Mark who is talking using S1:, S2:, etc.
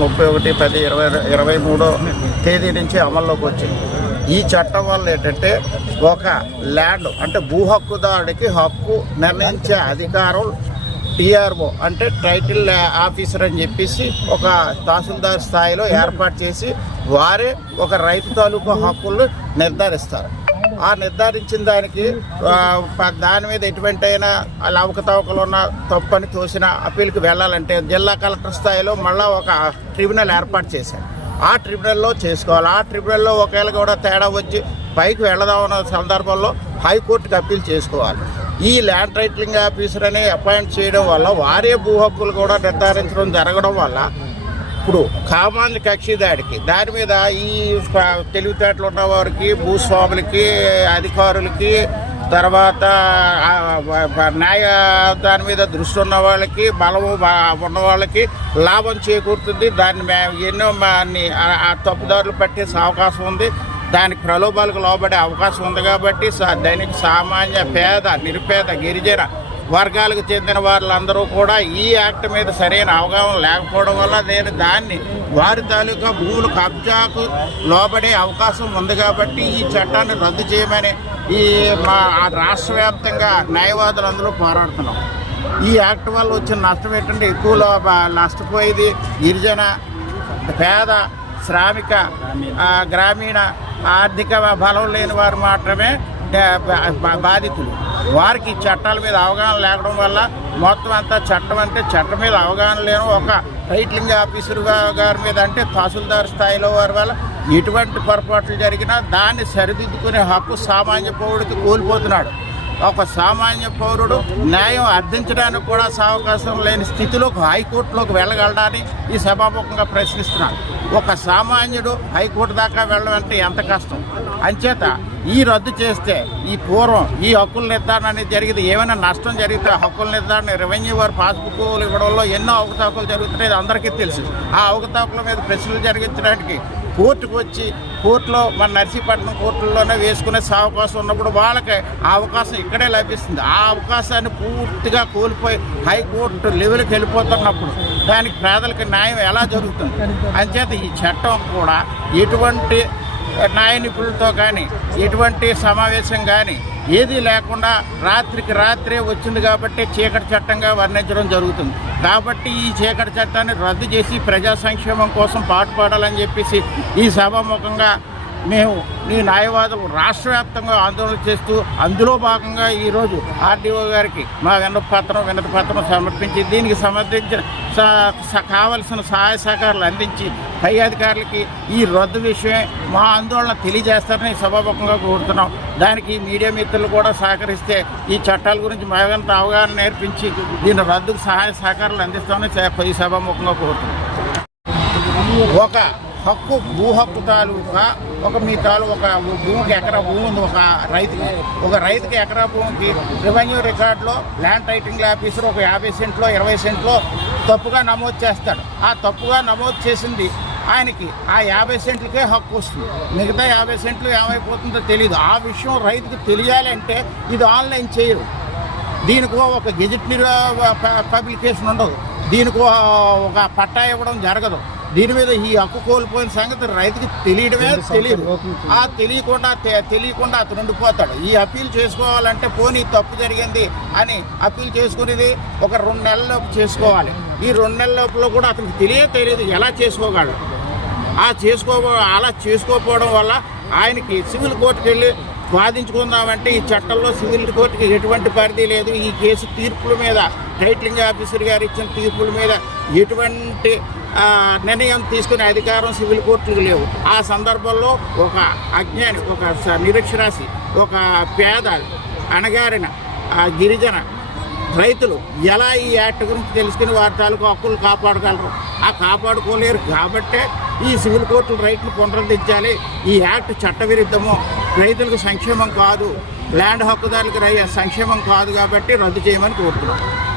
S1: ముప్పై ఒకటి పది ఇరవై ఇరవై మూడో తేదీ నుంచి అమల్లోకి వచ్చింది. ఈ చట్టం వల్ల ఏంటంటే ఒక ల్యాండ్ అంటే భూ హక్కుదారుడికి హక్కు నిర్ణయించే అధికారం టీఆర్ఓ అంటే టైటిల్ ఆఫీసర్ అని చెప్పేసి ఒక తహసీల్దార్ స్థాయిలో ఏర్పాటు చేసి వారే ఒక రైతు తాలూకు హక్కులను నిర్ధారిస్తారు. ఆ నిర్ధారించిన దానికి దాని మీద ఎటువంటి అయినా అలా అవకతవకలు ఉన్న తప్పని చూసిన అప్పీల్కి వెళ్ళాలంటే జిల్లా కలెక్టర్ స్థాయిలో మళ్ళీ ఒక ట్రిబ్యునల్ ఏర్పాటు చేశారు. ఆ ట్రిబ్యునల్లో చేసుకోవాలి. ఆ ట్రిబ్యునల్లో ఒకవేళ కూడా తేడా వచ్చి పైకి వెళదామన్న సందర్భంలో హైకోర్టుకి అప్పీల్ చేసుకోవాలి. ఈ ల్యాండ్ టైటిలింగ్ ఆఫీసర్ అని అపాయింట్ చేయడం వల్ల వారే భూ హక్కులు కూడా నిర్ధారించడం జరగడం వల్ల ఇప్పుడు కామాంధ కక్షిదాడికి దాని మీద ఈ తెలివితేటలు ఉన్న వారికి భూస్వాములకి అధికారులకి తర్వాత న్యాయ దాని మీద దృష్టి ఉన్న వాళ్ళకి బలము ఉన్న వాళ్ళకి లాభం చేకూరుతుంది. దాన్ని మే- ఎన్నో ఆ- తప్పుదారులు పట్టే అవకాశం ఉంది. దానికి ప్రలోభాలకు లోబడే అవకాశం ఉంది కాబట్టి దానికి సామాన్య పేద నిరుపేద గిరిజన వర్గాలకు చెందిన వాళ్ళందరూ కూడా ఈ యాక్ట్ మీద సరైన అవగాహన లేకపోవడం వల్ల నేను దాన్ని వారి తాలూకా భూములు కబ్జాకు లోబడే అవకాశం ఉంది కాబట్టి ఈ చట్టాన్ని రద్దు చేయమని ఈ మా రాష్ట్ర వ్యాప్తంగా న్యాయవాదులు అందరూ పోరాడుతున్నాం. ఈ యాక్ట్ వల్ల వచ్చిన నష్టం ఏంటంటే ఎక్కువ లోప నష్టపోయేది గిరిజన పేద శ్రామిక గ్రామీణ ఆర్థిక బలం లేని వారు మాత్రమే బా- బా- బాధితులు. వారికి చట్టాల మీద అవగాహన లేకపోవడం వల్ల మొత్తం అంతా చట్టం అంటే చట్టం మీద అవగాహన లేని ఒక రైట్లింగ్ ఆఫీసర్ గారి మీద అంటే తహసీల్దార్ స్థాయిలో వారి వల్ల ఎటువంటి పొరపాట్లు జరిగినా దాన్ని సరిదిద్దుకునే హక్కు సామాన్య పౌరుడికి కోల్పోతున్నాడు. ఒక సామాన్య పౌరుడు న్యాయం అర్థించడానికి కూడా అవకాశం లేని స్థితిలోకి హైకోర్టులోకి వెళ్ళగలడాన్ని ఈ సభాముఖంగా ప్రశ్నిస్తున్నాను ఒక సామాన్యుడు హైకోర్టు దాకా వెళ్ళడం అంటే ఎంత కష్టం? అంచేత ఈ రద్దు చేస్తే ఈ పూర్వం ఈ హక్కుల నిర్ధారణ అనేది జరిగితే ఏమైనా నష్టం జరిగితే ఆ హక్కుల నిర్ధారణ రెవెన్యూ వారు పాస్బుక్ ఇవ్వడంలో ఎన్నో అవకతవకలు జరుగుతున్నాయి అందరికీ తెలుసు. ఆ అవకతవకల మీద ప్రశ్నలు జరిగించడానికి కోర్టుకు వచ్చి కోర్టులో మన నర్సీపట్నం కోర్టుల్లోనే వేసుకునే అవకాశం ఉన్నప్పుడు వాళ్ళకి ఆ అవకాశం ఇక్కడే లభిస్తుంది. ఆ అవకాశాన్ని పూర్తిగా కోల్పోయి హైకోర్టు లెవెల్కి వెళ్ళిపోతున్నప్పుడు దానికి పేదలకు న్యాయం ఎలా జరుగుతుంది? అంచేత ఈ చట్టం కూడా ఎటువంటి న్యాయ నిపుణులతో కానీ ఎటువంటి సమావేశం కానీ ఏది లేకుండా రాత్రికి రాత్రే వచ్చింది కాబట్టి చీకటి చట్టంగా వర్ణించడం జరుగుతుంది. కాబట్టి ఈ చీకటి చట్టాన్ని రద్దు చేసి ప్రజా సంక్షేమం కోసం పాటుపడాలని చెప్పేసి ఈ సభాముఖంగా మేము ఈ న్యాయవాదం రాష్ట్ర వ్యాప్తంగా ఆందోళన చేస్తూ అందులో భాగంగా ఈరోజు ఆర్డీఓ గారికి మా వినతి పత్రం వినతి పత్రం సమర్పించి దీనికి సంబంధించిన స- స- కావలసిన సహాయ సహకారాలు అందించి పై అధికారులకి ఈ రద్దు విషయమే మా ఆందోళన తెలియజేస్తారని సభాముఖంగా కోరుతున్నాం. దానికి మీడియా మిత్రులు కూడా సహకరిస్తే ఈ చట్టాల గురించి మరింత అవగాహన నేర్పించి దీని రద్దుకు సహాయ సహకారాలు అందిస్తామని ఈ సభాముఖంగా కోరుతున్నాం. ఒక హక్కు భూ హక్కు తాలూకా ఒక మీ తాలూ ఒక భూమికి ఎకరా భూమి ఉంది ఒక రైతుకి. ఒక రైతుకి ఎకరా భూమికి రెవెన్యూ రికార్డులో ల్యాండ్ టైటింగ్ ఆఫీసర్ ఒక యాభై సెంట్లో ఇరవై సెంట్లో తప్పుగా నమోదు చేస్తాడు. ఆ తప్పుగా నమోదు చేసింది ఆయనకి ఆ యాభై సెంట్లకే హక్కు వస్తుంది. మిగతా యాభై సెంట్లు ఏమైపోతుందో తెలియదు ఆ విషయం రైతుకు తెలియాలంటే ఇది ఆన్లైన్ చేయరు. దీనికి ఒక గెజెట్ పబ్లికేషన్ ఉండదు. దీనికి ఒక పట్టా ఇవ్వడం జరగదు. దీని మీద ఈ హక్కు కోల్పోయిన సంగతి రైతుకి తెలియడమే తెలియదు ఆ తెలియకుండా తెలియకుండా అతను ఉండిపోతాడు. ఈ అప్పీల్ చేసుకోవాలంటే పోనీ తప్పు జరిగింది అని అప్పీల్ చేసుకునేది ఒక రెండు నెలల లోపు చేసుకోవాలి. ఈ రెండు నెలల లోపల కూడా అతనికి తెలియ తెలియదు ఎలా చేసుకోగలడు. ఆ చేసుకో అలా చేసుకోకపోవడం వల్ల ఆయనకి సివిల్ కోర్టుకు వెళ్ళి వాదించుకుందామంటే ఈ చట్టంలో సివిల్ కోర్టుకి ఎటువంటి పరిధి లేదు. ఈ కేసు తీర్పుల మీద టైటిలింగ్ ఆఫీసర్ గారు ఇచ్చిన తీర్పుల మీద ఎటువంటి నిర్ణయం తీసుకునే అధికారం సివిల్ కోర్టులకు లేవు. ఆ సందర్భంలో ఒక అజ్ఞాని ఒక స- ఒక పేద అణగారిన ఆ, గిరిజన రైతులు ఎలా ఈ యాక్ట్ గురించి తెలుసుకుని వారి తాలూకు హక్కులు కాపాడగలరు? ఆ కాపాడుకోలేరు కాబట్టే ఈ సివిల్ కోర్టుల రైట్లు పునరుద్ధరించాలి. ఈ యాక్ట్ చట్టవిరుద్ధము. రైతులకు సంక్షేమం కాదు. ల్యాండ్ హక్కుదారులకు రై- సంక్షేమం కాదు కాబట్టి రద్దు చేయమని కోరుతున్నాం.